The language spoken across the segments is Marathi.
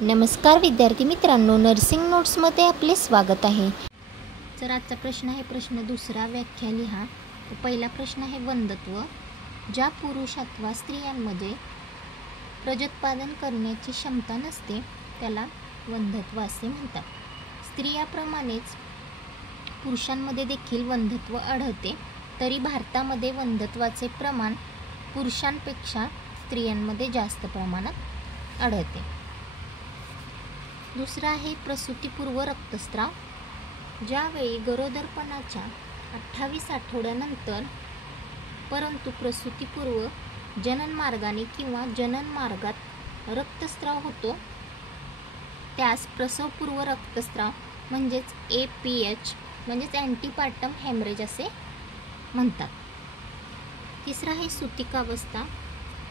नमस्कार विद्यार्थी मित्रांनो, नर्सिंग नोट्समध्ये आपले स्वागत आहे। तर आजचा प्रश्न आहे प्रश्न दुसरा, व्याख्या लिहा। तर पहिला प्रश्न आहे वंध्यत्व। ज्या पुरुष अथवा स्त्रियांमध्ये प्रजोत्पादन करण्याची क्षमता नसते त्याला वंध्यत्व असे म्हणतात। स्त्रियांप्रमाणेच पुरुषांमध्ये देखील वंध्यत्व आढळते, तरी भारतामध्ये वंध्यत्वाचे प्रमाण पुरुषांपेक्षा स्त्रियांमध्ये जास्त प्रमाणात आढळते। दुसरा आहे प्रसूतीपूर्व रक्तस्राव। ज्यावेळी गरोदरपणाच्या 28 आठवड्यानंतर परंतु प्रसूतीपूर्व जननमार्गाने किंवा जननमार्गात रक्तस्राव होतो त्यास प्रसवपूर्व रक्तस्राव म्हणजेच APH म्हणजेच अँटीपार्टम हेमरेज असे म्हणतात। तिसरा आहे सूतिकावस्था।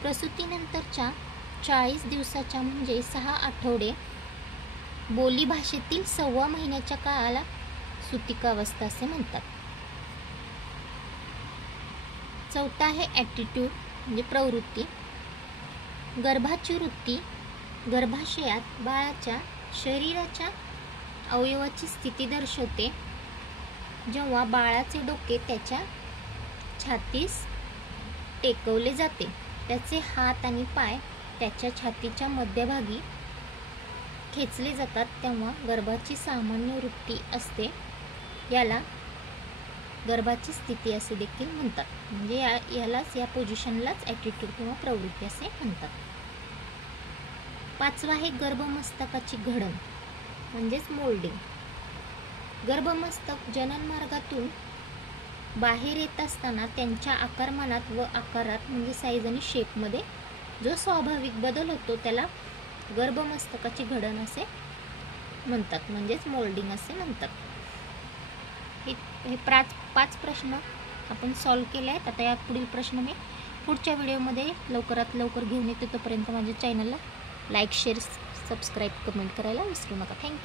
प्रसूतीनंतरच्या 40 दिवसाच्या म्हणजे 6 आठवडे बोलीभाषेतील 1.25 महिन्याच्या काळाला सूतिकावस्था असे म्हणतात। चौथा आहे ॲटिट्यूड म्हणजे प्रवृत्ती। गर्भाची वृत्ती गर्भाशयात बाळाच्या शरीराच्या अवयवाची स्थिती दर्शवते। जेव्हा बाळाचे डोके त्याच्या छातीस टेकवले जाते, त्याचे हात आणि पाय त्याच्या छातीच्या मध्यभागी खेचले जातात, तेव्हा गर्भाची सामान्य वृत्ती असते। याला गर्भाची स्थिती असे देखील म्हणतात, म्हणजे या पोझिशनलाच ॲटिट्यूड किंवा प्रवृत्ती असे म्हणतात। पाचवा आहे गर्भमस्तकाची घडण म्हणजेच मोल्डिंग। गर्भमस्तक जननमार्गातून बाहेर येत असताना त्यांच्या आकारमानात व आकारात म्हणजे साईज आणि शेपमध्ये जो स्वाभाविक बदल होतो त्याला गर्भमस्तकाची घडण असे म्हणतात, म्हणजेच मोल्डिंग असे म्हणतात। हे 5 प्रश्न आपण सॉल्व केले आहेत। आता यात पुढील प्रश्न मी पुढच्या व्हिडिओमध्ये लवकरात लवकर घेऊन येते। तोपर्यंत माझ्या चॅनलला लाईक, शेअर, सबस्क्राईब, कमेंट करायला विसरू नका। थँक्यू।